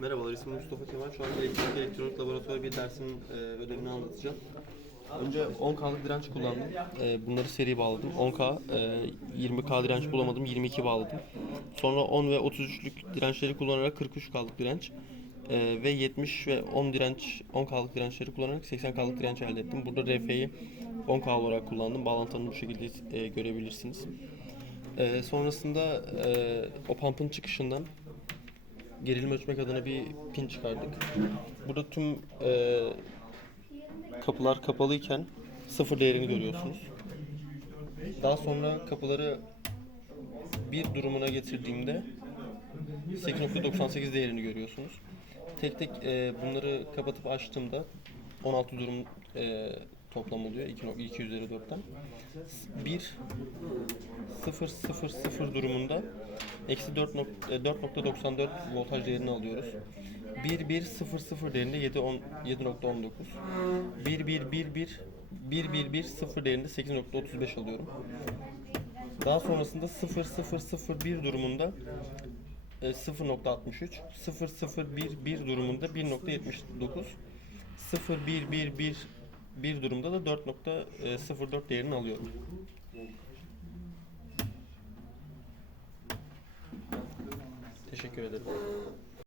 Merhabalar, ismim Mustafa Kemal. Şu an elektrik elektronik laboratuvar bir dersimin e, ödevini anlatacağım. Önce 10K'lık direnç kullandım. E, bunları seri bağladım. 10K, e, 20K direnç bulamadım. 22 bağladım. Sonra 10 ve 33'lük dirençleri kullanarak 43K'lık direnç e, ve 70 ve 10 direnç 10K'lık dirençleri kullanarak 80K'lık direnç elde ettim. Burada RF'yi 10K olarak kullandım. Bağlantılarını bu şekilde e, görebilirsiniz. E, sonrasında e, o pump'ın çıkışından gerilim ölçmek adına bir pin çıkardık. Burada tüm e, kapılar kapalıyken sıfır değerini görüyorsunuz. Daha sonra kapıları bir durumuna getirdiğimde 8.98 değerini görüyorsunuz. Tek tek e, bunları kapatıp açtığımda 16 durum e, toplam oluyor 2, 2 üzeri 4'ten. 1 0 0 0 durumunda eksi 4 nok- e, 4.94 voltaj değerini alıyoruz. 1 1 0 0 değerinde 7 10 7.19. 1 1 1 1 1 1 1 0 değerinde 8.35 alıyorum. Daha sonrasında 0 0 0 1 durumunda e, 0.63 0 0 1 1 durumunda 1.79 0 1 1 1 1 durumda da 4.04 değerini alıyorum. Teşekkür ederim.